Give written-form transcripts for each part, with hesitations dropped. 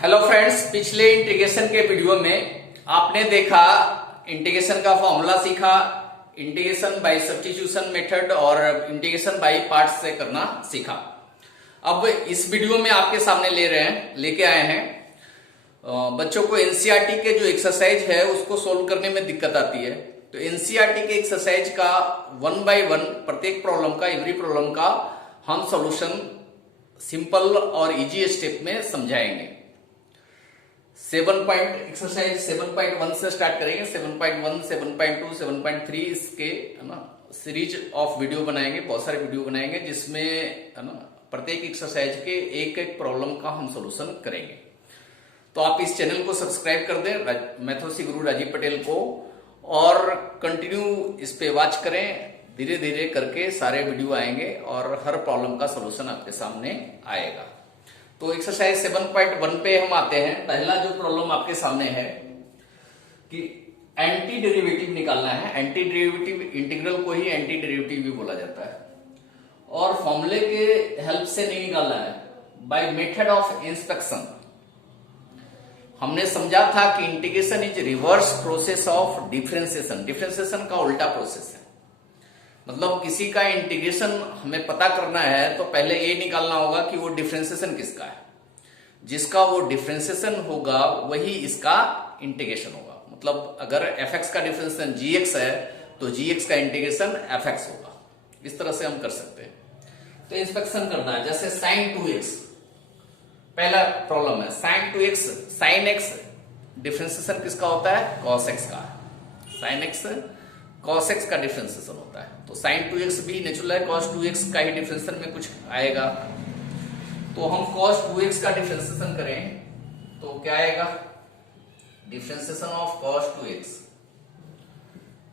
Hello friends, पिछले integration के video में आपने देखा इंटीग्रेशन का फॉर्मूला सीखा, इंटीग्रेशन बाय सब्स्टिट्यूशन मेथड और इंटीग्रेशन बाय पार्ट्स से करना सीखा। अब इस वीडियो में आपके सामने लेके आए हैं बच्चों को एनसीईआरटी के जो एक्सरसाइज है उसको सोल्व करने में दिक्कत आती है। तो एनसीईआरटी के एक्सरसाइज का 1 बाय 1 प्रत्येक प्रॉब्लम का, एवरी प्रॉब्लम का हम सॉल्यूशन सिंपल और इजी स्टेप में समझाएंगे। एक्सरसाइज 7.1 से स्टार्ट करेंगे। 7.1, 7.2, 7.3 इसके है ना सीरीज ऑफ वीडियो बनाएंगे, बहुत सारे वीडियो बनाएंगे जिसमें है ना प्रत्येक एक्सरसाइज के एक एक प्रॉब्लम का हम सॉल्यूशन करेंगे। तो आप इस चैनल को सब्सक्राइब कर दें, मैथोसी गुरु राजीव पटेल को, और कंटिन्यू इस पे वॉच करें। धीरे धीरे करके सारे वीडियो आएंगे और हर प्रॉब्लम का सॉल्यूशन आपके सामने आएगा। तो एक्सरसाइज 7.1 पे हम आते हैं। पहला जो प्रॉब्लम आपके सामने है कि एंटी डेरिवेटिव निकालना है। एंटी डेरिवेटिव, इंटीग्रल को ही एंटी डेरिवेटिव भी बोला जाता है, और फॉर्मूले के हेल्प से नहीं निकालना है, बाय मेथड ऑफ इंस्पेक्शन। हमने समझा था कि integration is reverse process of differentiation. Differentiation का उल्टा प्रोसेस है, मतलब किसी का इंटीग्रेशन हमें पता करना है तो पहले ये निकालना होगा कि वो डिफरेंशिएशन किसका है। जिसका वो डिफरेंशिएशन होगा वही इसका इंटीग्रेशन होगा। मतलब अगर fx का डिफरेंशिएशन gx है तो gx का इंटीग्रेशन fx होगा। इस तरह से हम कर सकते हैं। तो इंस्पेक्शन करना है, जैसे sin 2x पहला प्रॉब्लम है। sin 2x, sin x differentiation किसका होता है? cos x का। sin x cos x का डिफरेंशिएशन होता है। तो sin 2x भी नेचुरल है, cos 2x का ही डिफरेंशिएशन में कुछ आएगा। तो हम cos 2x का डिफरेंशिएशन करें तो क्या आएगा? Differentiation of cos 2x।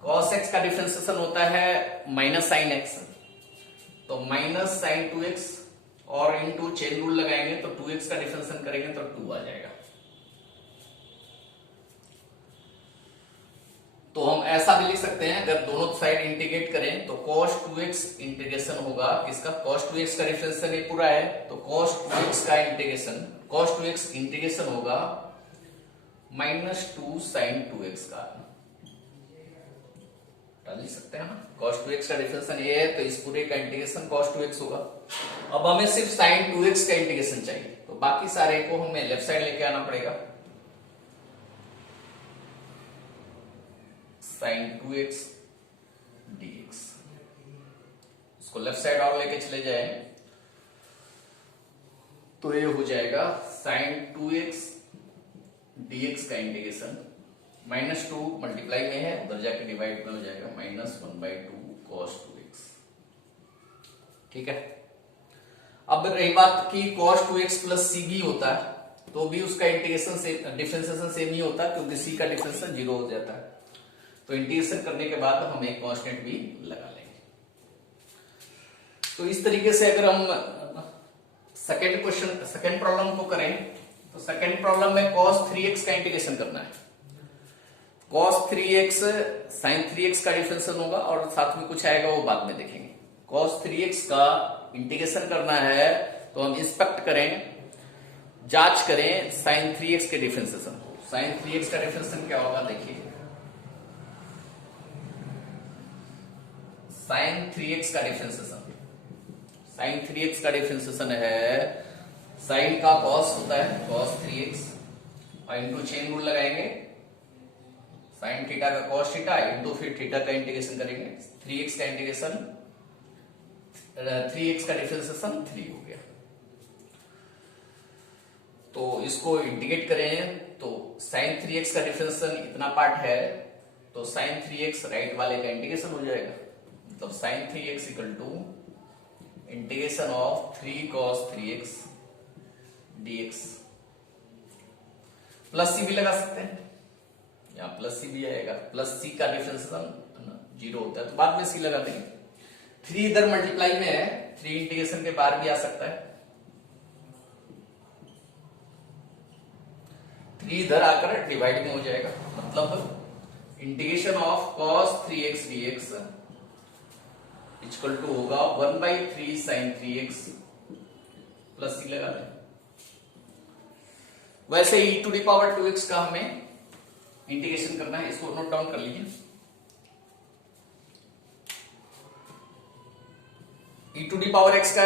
cos x का डिफरेंशिएशन होता है माइनस sin x, तो माइनस sin 2x और इनटू चेन रूल लगाएंगे तो 2x का डिफरेंशिएशन करेंगे तो 2 आ जाएगा। तो हम ऐसा भी लिख सकते हैं, अगर दोनों साइड इंटीग्रेट करें तो cos 2x इंटीग्रेशन होगा किसका? cos 2x का डिफरेंशिएशन ये पूरा है, तो cos 2x का इंटीग्रेशन, cos 2x इंटीग्रेशन होगा -2 sin 2x का। लिख सकते हैं ना, cos 2x का डिफरेंशिएशन ये है तो इस पूरे का इंटीग्रेशन cos 2x होगा। अब हमें सिर्फ sin 2x का इंटीग्रेशन चाहिए, तो बाकी सारे को हमें लेफ्ट साइड लेके आना पड़ेगा। sin 2x dx, इसको लेफ्ट साइड और लेके चले जाए तो ये हो जाएगा sin 2x dx का इंटीग्रेशन -2 मल्टीप्लाई में है, उधर जाके डिवाइड में हो जाएगा -1/2 cos 2x। ठीक है। अब रही बात की cos 2x प्लस c भी होता है तो भी उसका इंटीग्रेशन से डिफरेंशिएशन सेम ही होता है, क्योंकि c का डिफरेंशिएशन 0 हो जाता है। तो इंटीग्रेशन करने के बाद हम एक कांस्टेंट भी लगा लेंगे। तो इस तरीके से अगर हम सेकंड प्रॉब्लम को करें तो सेकंड प्रॉब्लम में cos 3x का इंटीग्रेशन करना है। cos 3x sin 3x का डिफरेंशिएशन होगा, और साथ में कुछ आएगा वो बाद में देखेंगे। cos 3x का इंटीग्रेशन करना है तो हम इंस्पेक्ट करें, जांच करें sin 3x के डिफरेंशिएशन को। sin 3x का डिफरेंशिएशन क्या होगा देखिए, sin 3x का डिफरेंशिएशन, sin 3x का डिफरेंशिएशन है sin का cos होता है cos 3x, और इनटू चेन रूल लगाएंगे, sin थीटा का cos थीटा इनटू फिर थीटा का इंटीग्रेशन करेंगे। 3x का इंटीग्रेशन 3x का डिफरेंशिएशन 3 हो गया। तो इसको इंटीग्रेट करें तो sin 3x का डिफरेंशिएशन इतना पार्ट है, तो sin 3x राइट वाले का इंटीग्रेशन हो जाएगा। मतलब sin 3x equal to integration of 3 cos 3x dx। Plus C भी लगा सकते हैं, यहाँ प्लस सी भी आएगा। प्लस सी का डिफरेंशिएशन 0 होता है तो बाद में सी लगा देंगे। 3 इधर मल्टीप्लाई में है, 3 इंटीग्रेशन के बाहर भी आ सकता है। 3 इधर आकर डिवाइड में हो जाएगा, मतलब integration of cos 3x dx equal to होगा 1/3 sin 3x प्लस सी लगा दें। वैसे e to the power 2x का हमें इंटीग्रेशन करना है, इसको नोट डाउन कर लीजिए। e to the power x का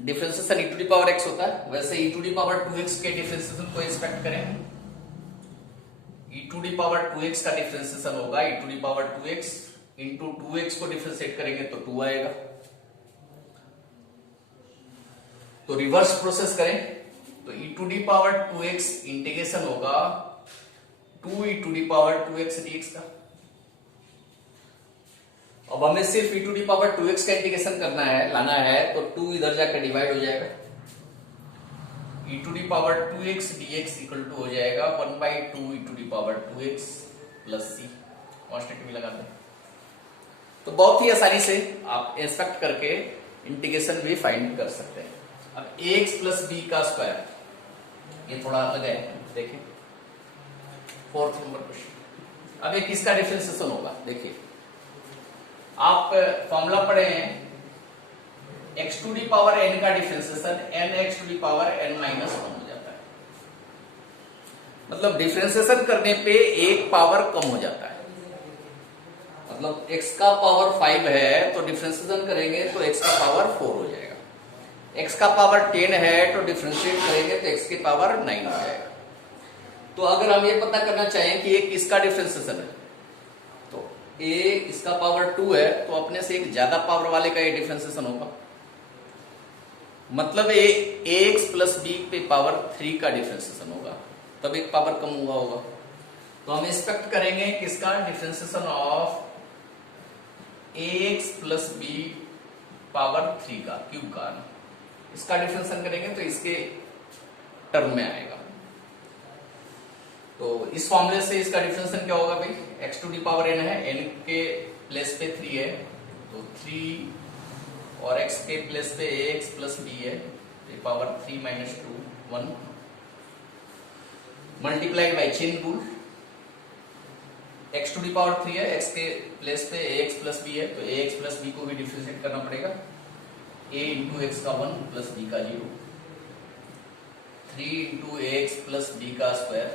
differentiation e to the power x होता है, वैसे e to the power 2x के डिफरेंशिएशन को एक्सपेक्ट करें। e to the power 2x का डिफरेंशिएशन होगा e to the power 2x into 2x को डिफरेंशिएट करेंगे तो 2 आएगा। तो रिवर्स प्रोसेस करें तो e to the power 2x integration होगा 2e to the power 2x dx का। अब हमें सिर्फ e to the power 2x का इंटीग्रेशन करना है, लाना है, तो 2 इधर जाकर डिवाइड हो जाएगा। e to the power 2x dx equal to हो जाएगा 1/2 e to the power 2x plus c, constant भी लगाते हैं। तो बहुत ही आसानी से आप एक्सपेक्ट करके इंटीग्रेशन भी फाइंड कर सकते हैं। अब ax प्लस b का स्क्वायर, ये थोड़ा अलग है, देखिए 4th नंबर क्वेश्चन। अब ये किसका डिफरेंशिएशन होगा, देखिए आप फॉर्मूला पढ़े हैं x to the power n का differentiation n x to the power n minus 1 हो जाता है। मतलब डिफरेंशिएशन करने पे एक पावर कम हो जाता है। मतलब x का पावर 5 है तो डिफरेंशिएशन करेंगे तो x का पावर 4 हो जाएगा। x का पावर 10 है तो डिफरेंशिएट करेंगे तो x की पावर 9 हो जाएगा। तो अगर हम ये पता करना चाहें कि ये किसका डिफरेंशिएशन है, तो a इसका पावर 2 है तो अपने से एक ज्यादा पावर वाले का ये डिफरेंशिएशन होगा। मतलब ax प्लस b पे पावर 3 का डिफरेंशिएशन होगा, तब एक पावर कम हुआ होगा। तो हम एक्सपेक्ट करेंगे किसका differentiation of ax plus b power 3 का क्यूब का, इसका डिफरेंशिएशन करेंगे तो इसके टर्म में आएगा। तो इस फॉर्मूले से इसका डिफरेंशिएशन क्या होगा भाई, x to the power n है, n के प्लेस पे 3 है तो 3 और x के प्लेस पे ax प्लस b है, तो power 3 minus 2 1 multiplied by chain rule. x to the power 3 है, x के प्लेस पे ax प्लस b है तो ax प्लस b को भी डिफरेंशिएट करना पड़ेगा। a इंटू एक्स का 1 प्लस b का 0, 3 इंटू ax प्लस b का स्क्वायर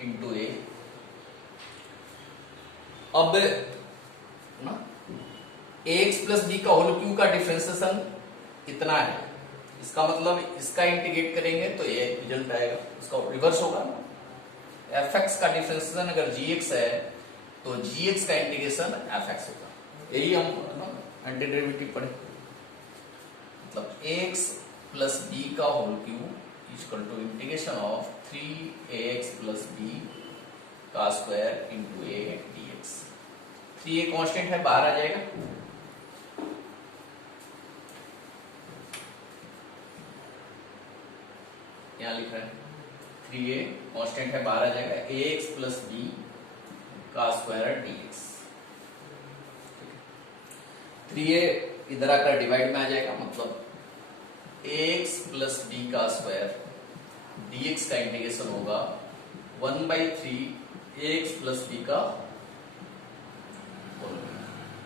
इंटू a। अब ना ax प्लस b का होल क्यूब का डिफरेंशिएशन इतना है, इसका मतलब इसका इंटीग्रेट करेंगे तो ये रिजल्ट आएगा, इसका रिवर्स होगा ना। fx का डिफरेंशिएशन अगर gx है तो gx का इंटीग्रेशन fx होगा। यही हम एंटी डेरिवेटिव पढ़े। मतलब ax प्लस b का whole cube equal to integration of 3ax plus b का square into a dx। 3a constant है, बाहर आ जाएगा। यहां लिख रहे हैं 3a कांस्टेंट है, बाहर आ जाएगा, ax प्लस b का स्क्वायर dx। 3a इधर आकर डिवाइड में आ जाएगा, मतलब ax प्लस b का स्क्वायर dx का इंटीग्रेशन होगा 1/3 ax प्लस b का होल,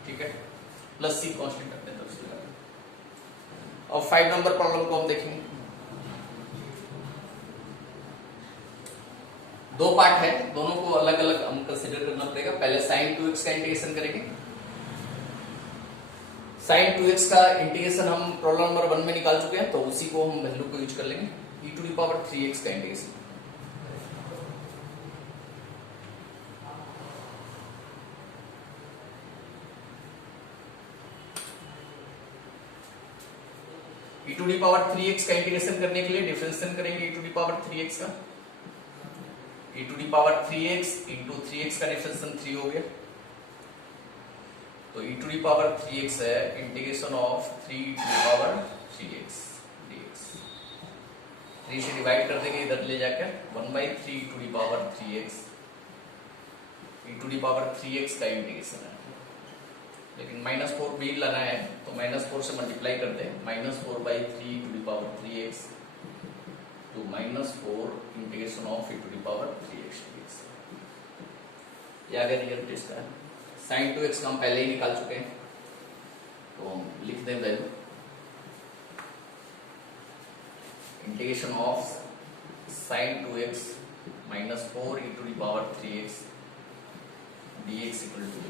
ठीक है, प्लस c कांस्टेंट रखते हैं तब से। अब 5 नंबर प्रॉब्लम को हम देखेंगे। दो पार्ट है, दोनों को अलग अलग हम कंसीडर करना पड़ेगा। पहले sin 2x का इंटीग्रेशन करेंगे। sin 2x का इंटीग्रेशन हम प्रॉब्लम नंबर 1 में निकाल चुके हैं, तो उसी को हम वैल्यू को यूज कर लेंगे। e to the power 3x का integration, e to the power 3x का इंटीग्रेशन करने के लिए डिफरेंशिएशन करेंगे e to the power 3x का। e to the power 3x into 3x का डिफरेंशिएशन 3 हो गया, तो e to the power 3x है integration of 3 to the power 3x dx। 3 से डिवाइड कर देंगे इधर ले जाकर, 1/3 to the power 3x, e to the power 3x का इंटीग्रेशन है। लेकिन -4 भी लाना है तो -4 से मल्टीप्लाई करते हैं, -4/3 to the power 3x to -4 integration of e to the power 3x dx। ये आ गया रियल टेस्ट का। sin 2x का हम पहले ही निकाल चुके हैं, तो हम लिख दें value integration of sine 2x minus 4 e to the power 3x dx equal to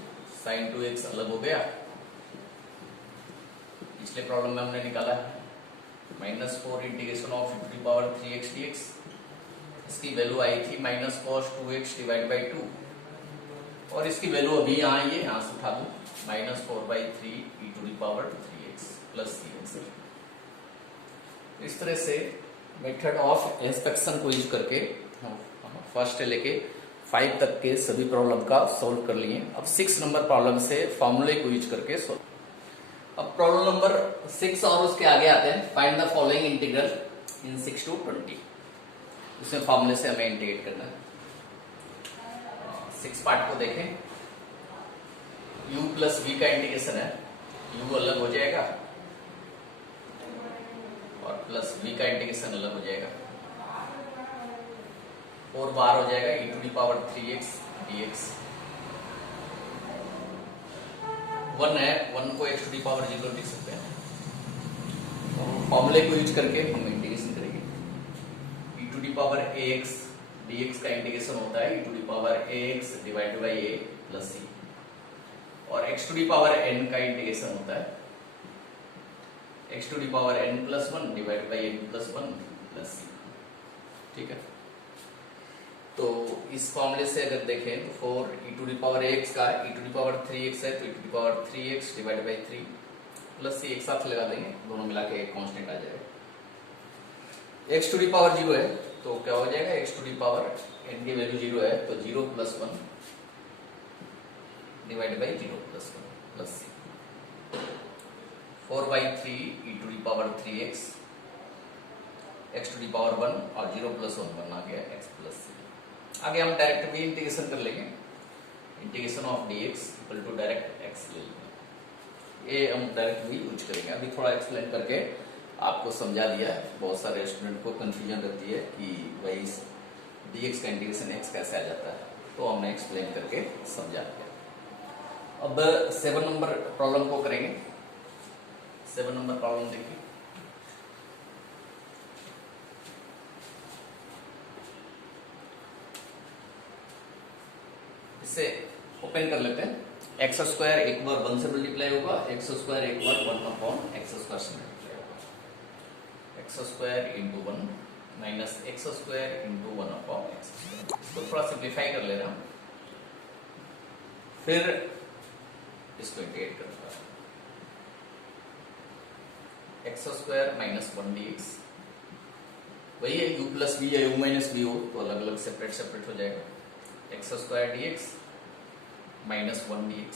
sine 2x अलग हो गया, पिछले प्रॉब्लम में हमने निकाला है minus 4 integration of e to the power 3x dx, इसकी वैल्यू आई थी minus cos 2x divide by 2, और इसकी वैल्यू अभी यहाँ ये यहाँ से उठा दूं minus 4/3 e to the power 3x plus cx। इस तरह से मेथड ऑफ इंस्पेक्शन को यूज करके हम फर्स्ट से लेके 5 तक के सभी प्रॉब्लम का सॉल्व कर लिए। अब 6 नंबर प्रॉब्लम से फॉर्मूले को यूज करके सॉल्व। अब प्रॉब्लम नंबर 6 और उसके आगे आते हैं, find the following integral in 6 to 20। इसमें फॉर्मूले से हमें इंटीग्रेट करना है। 6 पार्ट को देखें, u प्लस v का इंटीग्रेशन है, u अलग हो जाएगा और प्लस v का इंटीग्रेशन अलग हो जाएगा, और बाहर हो जाएगा e to the power 3x dx। 1 है, 1 को x टू दी पावर 0 लिख सकते हैं। फॉर्मूले को यूज करके हम इंटीग्रेशन करेंगे। e to the power ax dx का इंटीग्रेशन होता है e to the power ax divided by a plus c, और x to the power n का इंटीग्रेशन होता है x to the power n plus 1 divided by n plus 1 plus c। ठीक है, तो इस फॉर्मूले से अगर देखें तो 4 e to the power ax का e to the power 3x है, तो e to the power 3x divided by 3 plus c एक साथ लगा देंगे, दोनों मिला के एक कांस्टेंट आ जाएगा। x टू दी पावर 0 है तो क्या हो जाएगा, x to the power n की वैल्यू 0 है तो 0 plus 1 divided by 0 plus 1 plus c। 4/3 e to the power 3x x to the power 1 और 0 प्लस 1 बना गया x प्लस c। आगे हम डायरेक्ट भी इंटीग्रेशन कर लेंगे, integration of dx equal to direct x ले लेंगे, ये हम डायरेक्ट भी यूज करेंगे। अभी थोड़ा एक्सप्लेन करके आपको समझा दिया है, बहुत सारे स्टूडेंट को कंफ्यूजन रहती है कि भाई dx का इंटीग्रेशन x कैसे आ जाता है, तो हमने एक्सप्लेन करके समझा दिया। अब 7 नंबर प्रॉब्लम को करेंगे। 7 नंबर प्रॉब्लम देखिए, इसे ओपन कर लेते हैं। एक्स स्क्वायर एक बार 1 से मल्टीप्लाई होगा, एक्स स्क्वायर एक बार 1 अपॉन एक्स स्क्वायर से मल्टीप्लाई होगा। X square into 1 minus x square into 1 upon x square. इसको थोड़ा सिंप्लीफाई कर ले रहा हूं, फिर इसको इंटीग्रेट कर दूंगा। एक्स स्क्वायर माइनस 1 dx, वही है u प्लस v या u माइनस v हो तो अलग अलग सेपरेट सेपरेट हो जाएगा। X square dx minus 1 dx,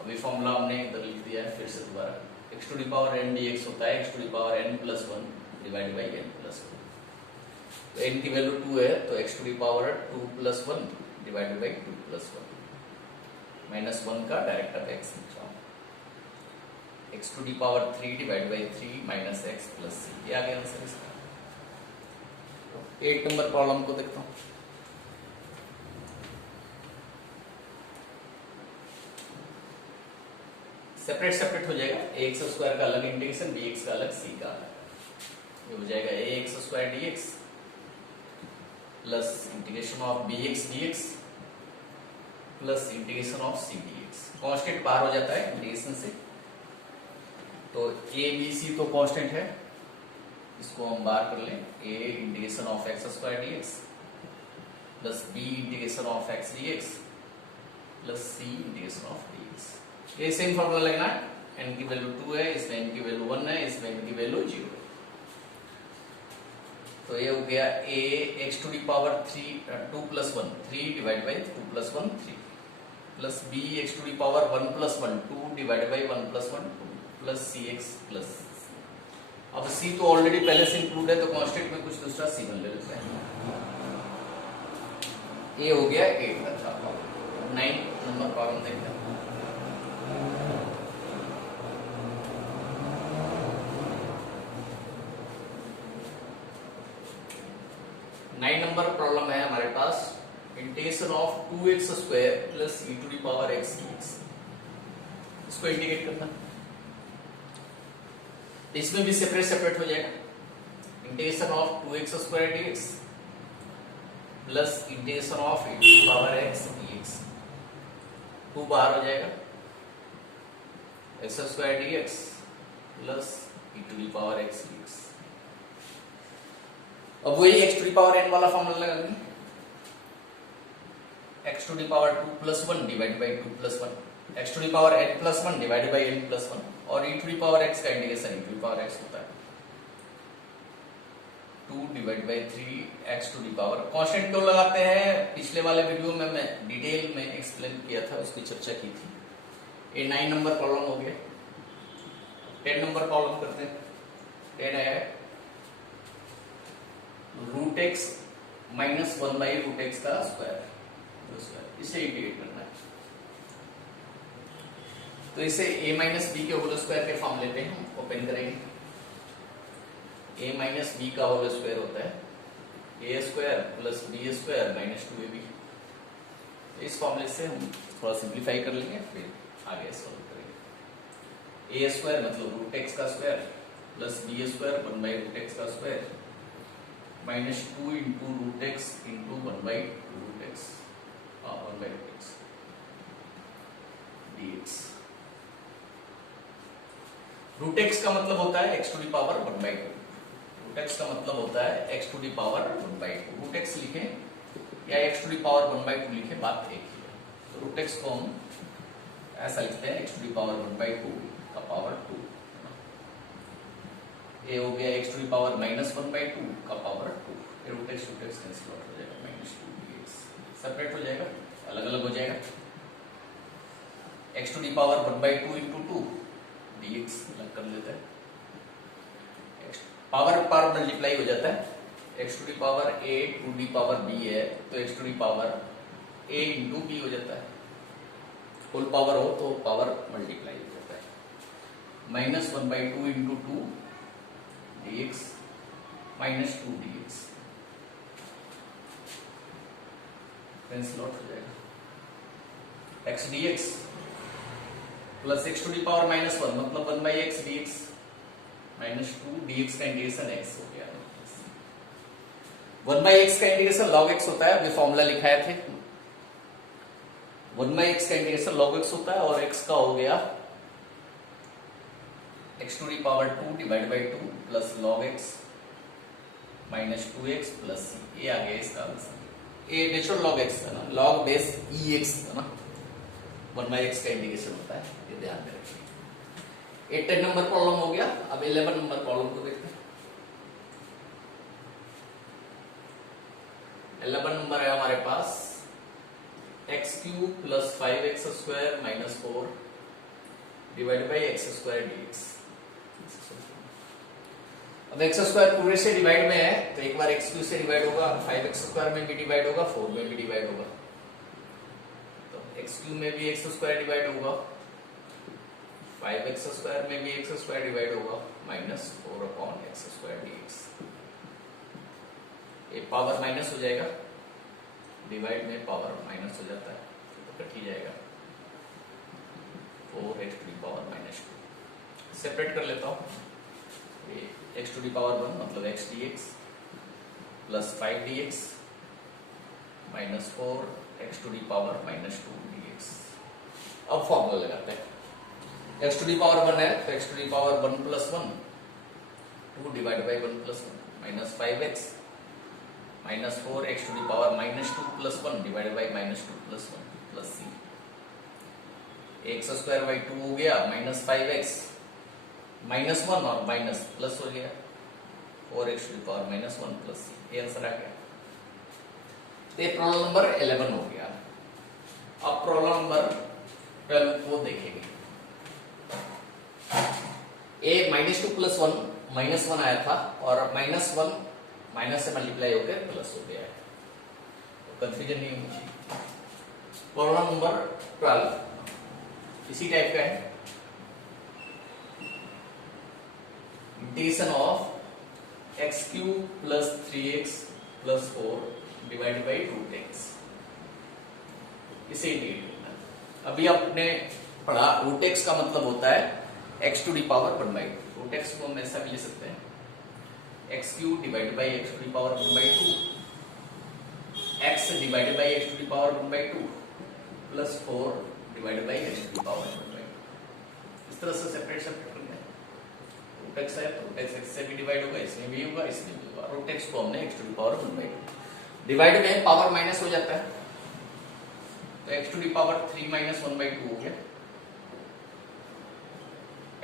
अभी फॉर्मूला हमने इधर लिख दिया है, फिर से दोबारा x to the power n dx होता है x to the power n plus 1 divide by n plus 1। तो n की वैल्यू 2 है तो x to the power 2 plus 1 divided by 2 plus 1 minus 1 का डायरेक्ट अब x लिख रहा हूं, x to the power 3 divide by 3 minus x plus c। ये आ गया आंसर इसका। 8 नंबर प्रॉब्लम को देखता हूं। सेपरेट सेपरेट हो जाएगा, ax स्क्वायर का अलग इंटीग्रेशन, bx का अलग, c का अलग। ये हो जाएगा ax square dx plus integration of bx dx plus integration of c dx। Constant बाहर हो जाता है इंटीग्रेशन से, तो a b c तो कांस्टेंट है, इसको हम बाहर कर लें। a integration of x square dx plus b integration of x dx plus c integration of dx। ये सेम फॉर्मूला लगना है, n की वैल्यू 2 है, इसमें n की वैल्यू 1 है, इसमें n की वैल्यू 0 है। तो ये हो गया a x to the power 2 plus 1 3 divide by 2 plus 1 3 plus b x to the power 1 plus 1 2 divide by 1 plus 1 2 plus cx plus. अब c तो ऑलरेडी पहले से इंक्लूड है तो कांस्टेंट में कुछ दूसरा c ले लेते हैं। ये हो गया 8 का था प्रॉब्लम। 9 नंबर प्रॉब्लम देखते हैं। नंबर प्रॉब्लम है हमारे पास, integration of 2x square plus e to the power x dx। इसको इंटीग्रेट करना, इसमें भी सेपरेट सेपरेट हो जाएगा। Integration of 2x square dx plus integration of e to power x dx, 2 बाहर हो जाएगा, x square dx plus e to the power x dx। अब वही x to the power n वाला फॉर्मूला लगा लेंगे, x to the power 2 plus 1 divide by 2 plus 1, x to the power n plus 1 divide by n plus 1, और e to the power x का integration e to the power x होता है 2 divide by 3 x to the power. Constant क्यों लगाते हैं, पिछले वाले video में मैं डिटेल में एक्सप्लेन किया था, उसकी चर्चा की थी। ये 9 नंबर प्रॉब्लम हो गया। 10 नंबर प्रॉब्लम करते हैं। 10 है root x minus 1 by root x का स्क्वायर, इसे इंटीग्रेट करना है। तो इसे a माइनस बी के होल स्क्वायर के फॉर्म लेते हैं, ओपन करेंगे। a माइनस बी का होल स्क्वायर होता है a square plus b square minus 2ab। इस फॉर्मूले से हम थोड़ा सिंप्लीफाई कर लेंगे, फिर आगे सॉल्व करेंगे। a स्क्वायर मतलब रूट एक्स का square plus b square 1 by root x का square minus 2 into root x into 1 by root x 1 by root x dx। Root x का मतलब होता है x to the power 1 by 2, root x का मतलब होता है x to the power 1 by 2। Root x लिखें या x to the power 1 by 2 लिखें, बात एक ही है। तो रूट एक्स को हम ऐसा लिखते हैं x to the power 1 by 2 का पावर 2, ये हो गया x to the power minus 1 by 2 का power 2। Root x cancel out हो जाएगा, माइनस 2 dx सेपरेट हो जाएगा, अलग अलग हो जाएगा। x to the power 1 by 2 into 2 dx अलग कर लेते हैं, पावर पर मल्टीप्लाई हो जाता है। x to the power a to the power b है तो x to the power a into b हो जाता है, फुल पावर हो तो पावर मल्टीप्लाई हो जाता है। Minus 1 by 2 into 2 dx minus 2 dx cancel out हो जाएगा। x dx plus x to the power minus 1 मतलब 1 by x dx minus 2 dx का इंटीग्रेशन x हो गया। 1 बाई x का इंटीग्रेशन log x होता है, अभी फॉर्मूला लिखाए थे। 1 बाई x का इंटीग्रेशन log x होता है और x का हो गया x to the power 2 divide by 2 plus log x minus 2x plus c, ये आ गया इसका आंसर। ये नेचुरल log x है ना, log बेस ex है ना, 1 बाई x का इंटीग्रेशन होता है, ये ध्यान में रखिए। 10 नंबर प्रॉब्लम हो गया। अब 11 नंबर प्रॉब्लम को देखते हैं। 11 नंबर है हमारे पास x cube plus 5x square minus 4 divide by x square dx। अब एक्स स्क्वायर पूरे से डिवाइड में है तो एक बार एक्स क्यूब से डिवाइड होगा, 5x स्क्वायर में भी डिवाइड होगा, 4 में भी डिवाइड होगा, तो एक्स क्यूब में भी एक्स स्क्वायर डिवाइड होगा, 5x स्क्वायर में भी एक्स स्क्वायर डिवाइड होगा, minus 4 upon x square dx। ये पावर माइनस हो जाएगा, डिवाइड में पावर माइनस हो जाता है तो कट ही जाएगा, 4x to the power minus 2। Separate कर लेता हूँ, ये x टू दी पावर 1 मतलब x dx plus 5 dx minus 4 x to the power minus 2 dx। अब फॉर्मूला लगाते हैं। x टू दी पावर 1 है तो x to the power 1 plus 1 2 divide by 1 plus 1 minus 5x minus 4 x to the power minus 2 plus 1 divide by minus 2 plus 1 plus c। X square by 2 हो गया minus 5x minus 1 और minus plus हो गया 4x to the power minus 1 plus c। ये answer आ गया। ये problem number 11 हो गया। अब प्रॉब्लम नंबर 12 को देखेंगे। ए माइनस 2 प्लस 1 माइनस 1 आया था और माइनस 1 माइनस से मल्टीप्लाई होकर प्लस हो गया है, तो कंफ्यूजन नहीं होनी चाहिए। प्रॉब्लम नंबर 12 इसी टाइप का है। Integration of x cube plus 3x plus 4 divide by root x, इसे इंटीग्रेट करना है। अभी आपने पढ़ा रूट एक्स का मतलब होता है x to the power 1 by 2। Root x को हम ऐसा भी ले सकते हैं x cube divided by x to the power 1/2, x divided by x to the power 1/2 plus 4 divided by x to the power 1/2। इस तरह से सेपरेट कर लिया। रूट एक्स है तो रूट एक्स से भी डिवाइड होगा, इसमें भी होगा, इसमें भी होगा। रूट एक्स को हमने x to the power 1/2 divide में पावर माइनस हो जाता है, तो x to the power 3 minus 1/2 हो गया,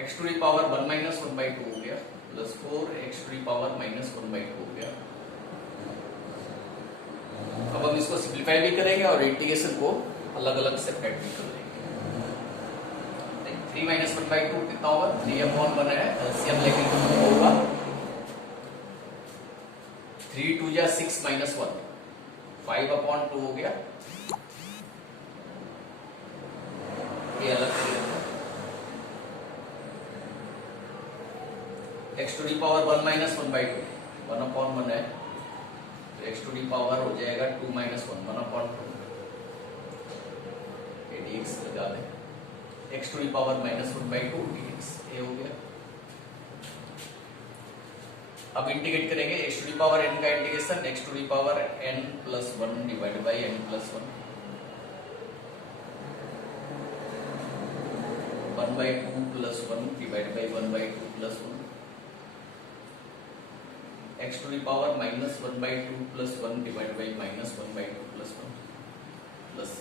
x to the power 1 minus 1/2 हो गया, plus 4 x to the power minus 1/2 हो गया। अब हम इसको सिंप्लीफाई भी करेंगे और इंटीग्रेशन को अलग अलग सेपरेट भी कर लेंगे। 3 माइनस 1/2 कितना होगा, 3/1 है, एलसीएम लेके कितना होगा, 3 2 जा 6 माइनस 1, 5/2 हो गया। ये अलग से x to the power 1 minus 1/2, 1/1 है, तो एक्स टू दी पावर हो जाएगा 2 माइनस 1, 1/2 dx लगा दें, x to the power minus 1/2 dx ये हो गया। अब इंटीग्रेट करेंगे x to the power n का integration, x to the power n plus 1 divide by n plus 1, 1/2 plus 1 divide by 1/2 plus 1, x to the power minus 1/2 plus 1 divide by minus 1/2 plus 1 plus c।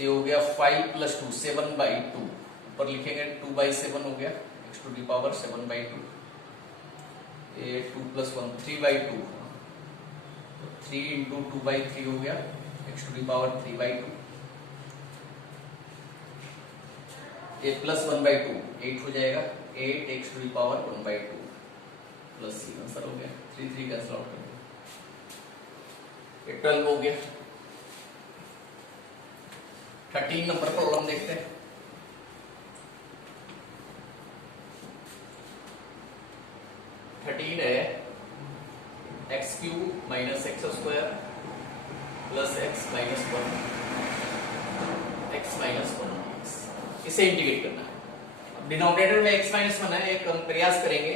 ये हो गया 5 plus 2 7/2, ऊपर लिखेंगे 2/7 हो गया, x to the power 7/2, ये 2 plus 1 3/2, 3 into 2/3 हो गया, एक्स टू दी पावर 3/2, ये प्लस 1/2 8 हो जाएगा, 8 x to the power 1/2 plus c answer हो गया। 3 3 कैंसिल आउट कर दिया, 12 हो गया। 13 नंबर प्रॉब्लम देखते हैं। है x cube minus x square plus x minus 1 x minus 1, इसे इंटीग्रेट करना है। अब डिनोमिनेटर में एक्स माइनस 1 है, एक हम प्रयास करेंगे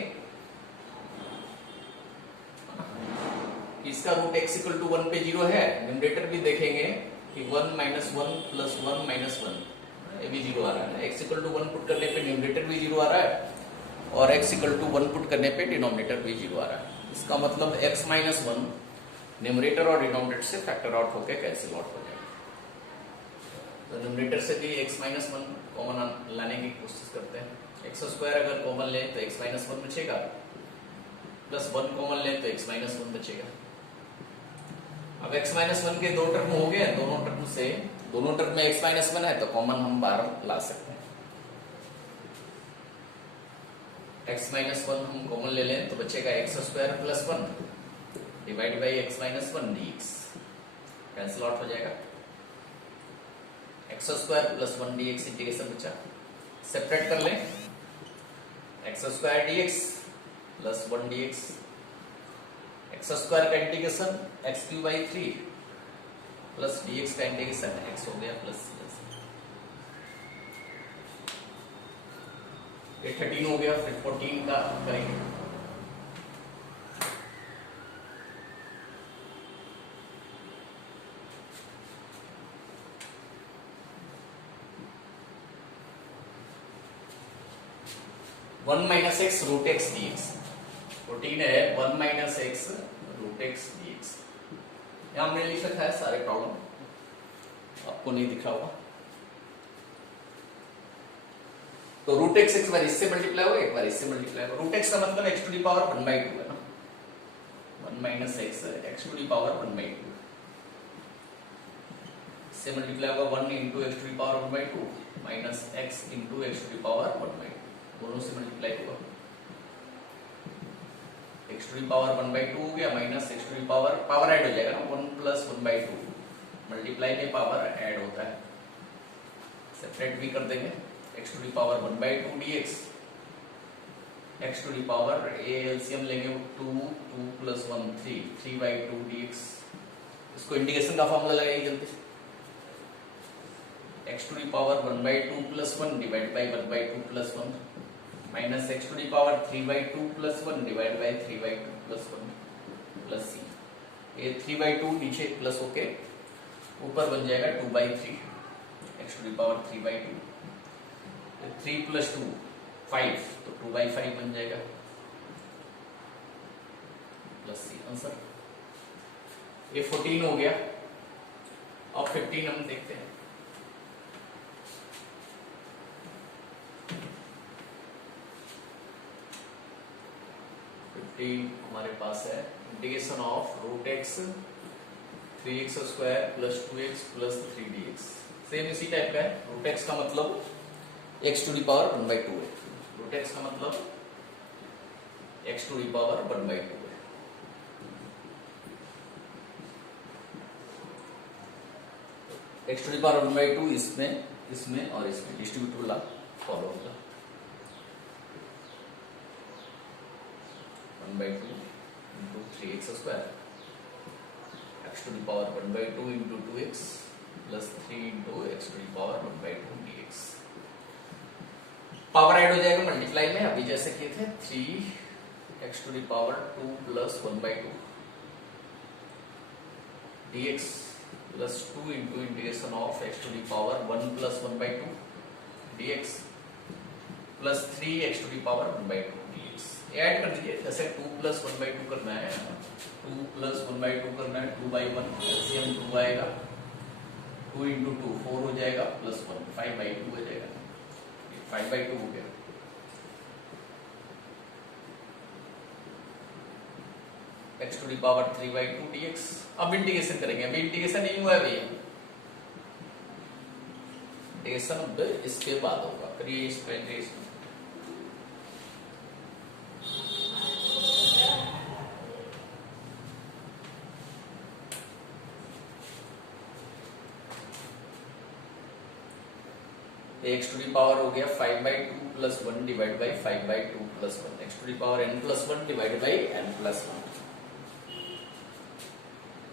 इसका रूट एक्स इक्वल टू 1 पे 0 है, न्यूमरेटर भी देखेंगे कि 1 माइनस 1 प्लस 1 माइनस 1 ये भी 0 आ रहा है। x इक्वल टू 1 पुट करने पे न्यूमरेटर भी 0 आ रहा है और x इक्वल टू 1 पुट करने पे डिनोमिनेटर भी 0 आ रहा है। इसका मतलब x माइनस 1 न्यूमरेटर और डिनोमिनेटर से फैक्टर आउट होकर कैंसिल आउट हो जाएगा। तो न्यूमरेटर से भी x माइनस 1 कॉमन लाने की कोशिश करते हैं। एक्स स्क्वायर अगर कॉमन लें तो x माइनस 1 बचेगा, प्लस 1 कॉमन लें तो x माइनस 1 बचेगा। अब x माइनस 1 के दो टर्म हो गए, दोनों टर्म में x माइनस 1 है तो कॉमन हम बाहर ला सकते हैं। x माइनस 1 हम कॉमन ले लें तो बचेगा x square plus 1 divide by x minus 1 dx, cancel out हो जाएगा। X square plus 1 dx integration बचा, सेपरेट कर लें, x square dx plus 1 dx, x square का integration x cube by 3 plus dx का इंटीग्रेशन x हो गया plus c। ये 13 हो गया, फिर 14 का करेंगे। One minus x root x d x, 14 है 1 minus x root x d x. यहां हमने लिख रखा है सारे प्रॉब्लम, आपको नहीं दिख रहा होगा। तो रूट एक्स एक बार इससे मल्टीप्लाई होगा, एक बार इससे मल्टीप्लाई होगा। रूट एक्स का मतलब एक्स टू दी पावर 1/2 है ना, 1 minus x x to the power 1/2 इससे मल्टीप्लाई होगा 1 into x to the power 1/2 minus x into x to the power 1/2, दोनों से मल्टीप्लाई होगा। एक्स टू दी पावर 1/2 हो गया minus x to the power add हो जाएगा ना, 1 प्लस 1/2 मल्टीप्लाई में पावर ऐड होता है, सेपरेट भी कर देंगे। X to the power 1/2 dx, x to the power a LCM लेंगे 2 2 प्लस 1 3 3/2 dx। इसको इंटीग्रेशन का फॉर्मूला लगाइए जल्दी से, x to the power 1/2 plus 1 divide by 1/2 plus 1 minus x to the power 3/2 plus 1 divide by 3/2 plus 1 plus C. ये 3/2 नीचे plus होके ऊपर बन जाएगा 2/3 x to the power 3/2। 3 plus 2 5, तो 2/5 बन जाएगा प्लस सी आंसर। ये 14 हो गया। अब 15 हम देखते हैं। हमारे पास है integration of root x 3x square plus 2x plus 3dx। Same इसी टाइप का है। रूट एक्स का मतलब x टू दी पावर 1/2 है। रूट एक्स का मतलब x टू दी पावर 1/2 है। x टू दी पावर 1/2 इसमें और इसमें डिस्ट्रीब्यूट वाला फॉलो होगा। 1/2 into 3x square x to the power 1/2 into 2x plus 3 into x to the power 1/2 dx। Power add हो जाएगा मल्टीप्लाई में, अभी जैसे किए थे 3x to the power 2 plus 1/2 dx plus 2 into integration of x to the power 1 plus 1/2 dx plus 3x to the power 1/2 dx। Add कर दीजिए। जैसे 2 plus 1/2 करना है, 2 plus 1/2 करना है, 2/1 एलसीएम 2 आएगा, 2 into 2 4 हो जाएगा प्लस 1 5/2 हो जाएगा। 5/2 हो गया। x to the power 3/2 dx। अब इंटीग्रेशन करेंगे। अभी इंटीग्रेशन नहीं हुआ है भैया, इंटीग्रेशन अब इसके बाद होगा। करिए इसका integration. x to the power हो गया 5/2 plus 1 divide by 5/2 plus 1। x to the power n plus 1 divide by n plus 1।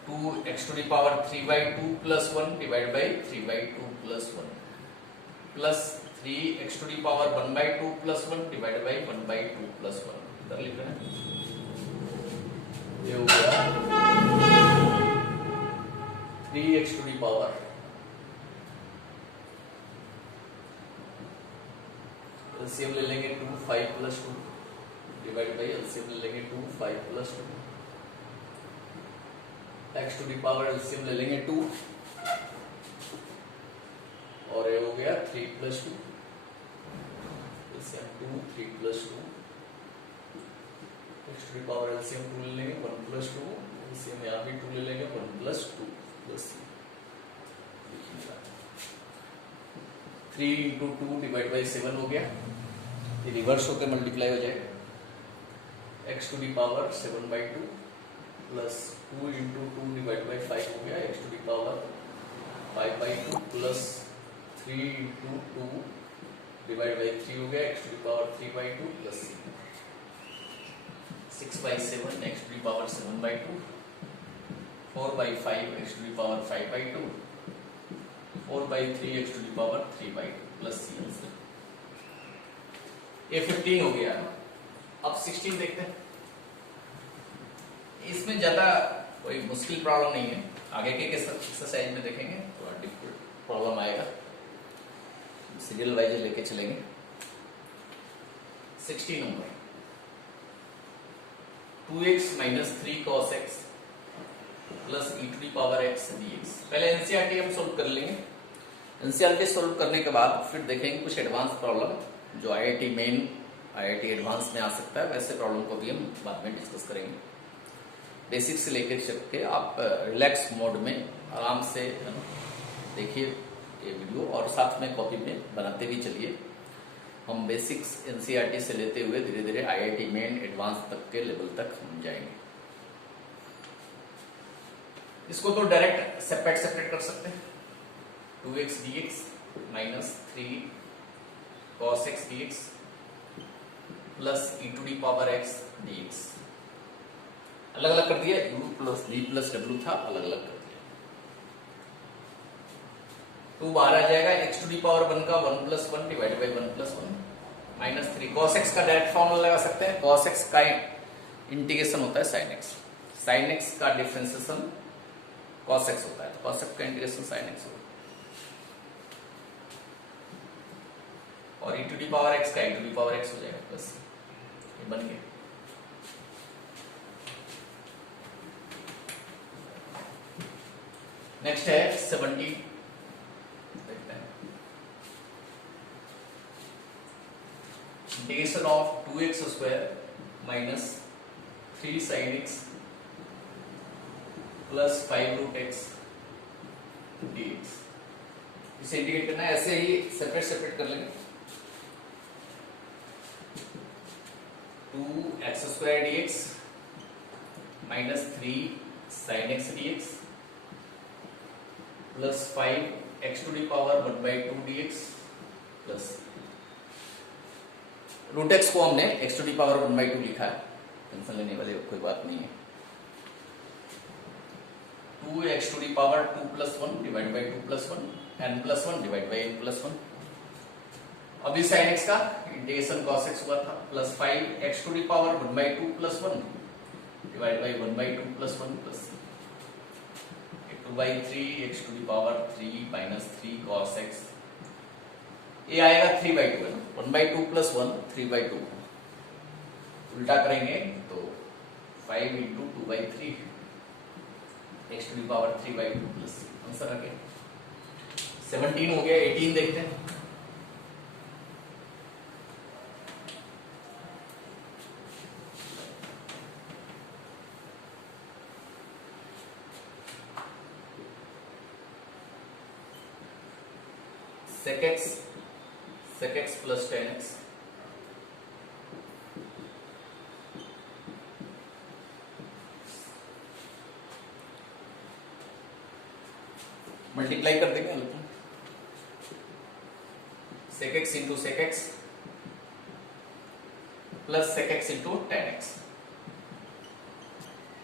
2x to the power 3/2 plus 1 divide by 3/2 plus 1 plus 3x to the power 1/2 plus 1 divide by 1/2 plus 1। इधर लिख रहे हैं, ये हो गया 3x to the power LCM ले लेंगे 2 5 plus 2 divide by LCM ले लेंगे 2 5 plus 2। x to the power LCM ले लेंगे 2 और ये हो गया 3 plus 2 LCM 2 3 plus 2। x to the power LCM 2 ले लेंगे 1 प्लस 2 एलसीएम यहाँ भी 2 ले लेंगे 1 plus 2 plus 3 into 2 divide by 7 हो गया। ये रिवर्स होकर मल्टीप्लाई हो जाएगा। x to the power 7/2 plus 2 into 2 divide by 5 हो गया। x to the power 5/2 plus 3 into 2 divide by 3 हो गया। x to the power 3/2 plus 6/7 x to the power 7/2 4/5 x to the power 5/2 4/3 x to the power 3/2 plus c answer. ये 15 हो गया। अब 16 देखते हैं। इसमें ज्यादा कोई मुश्किल प्रॉब्लम नहीं है। आगे के एक्सरसाइज में देखेंगे थोड़ा डिफिकल्ट प्रॉब्लम आएगा। सीरियल वाइज लेके चलेंगे। 16 नंबर 2x minus 3 cos x plus e to the power x dx। पहले एनसीईआरटी हम सोल्व कर लेंगे। एनसीईआरटी सोल्व करने के बाद फिर देखेंगे कुछ एडवांस प्रॉब्लम जो आईआईटी मेन आईआईटी एडवांस में आ सकता है। वैसे प्रॉब्लम को भी हम बाद में डिस्कस करेंगे। बेसिक से लेकर चल के आप रिलैक्स मोड में आराम से देखिए ये वीडियो और साथ में कॉपी में बनाते भी चलिए। हम बेसिक्स एनसीईआरटी से लेते हुए धीरे धीरे आईआईटी मेन एडवांस तक के लेवल तक हम जाएंगे। इसको तो डायरेक्ट सेपरेट कर सकते हैं। 2x dx minus 3 cos x dx plus e to the power x dx। अलग अलग कर दिया। u plus v plus w था, अलग अलग कर दिया। 2 बाहर आ जाएगा। x टू दी पावर 1 का 1 plus 1 divide by 1 plus 1 -3 cos x का डायरेक्ट फॉर्मूला लगा सकते हैं। cos x का इंटीग्रेशन होता है sin x, sin x का डिफरेंशिएशन cos x होता है, तो cos x का इंटीग्रेशन sin x होगा, और e to the power x का e to the power x हो जाएगा प्लस, ये बन गया। नेक्स्ट है 17, देखते हैं। Integration of 2x square minus 3 sin x plus 5 root x dx, इसे इंटीग्रेट करना है, ऐसे ही सेपरेट सेपरेट कर लेंगे। 2x square dx minus 3 sin x dx plus 5 x to the power 1/2 dx plus root x को हमने x टू दी पावर 1/2 लिखा है, टेंशन लेने वाली कोई बात नहीं है। 2x to the power 2 plus 1 divide by 2 plus 1 n plus 1 divide by n plus 1। अभी sin x का इंटीग्रेशन cos x हुआ था, plus 5 x to the power 1/2 plus 1 divide by 1/2 plus 1 plus 2/3 x to the power 3 minus 3 cos x, ये आएगा 3/2 है ना, 1/2 plus 1 3/2, उल्टा करेंगे तो 5 into 2/3 x to the power 3/2 plus, answer आ गया। 17 हो गया। 18 देखते हैं। sec x plus 10x multiply कर देंगे, sec x into sec x plus sec x into 10x,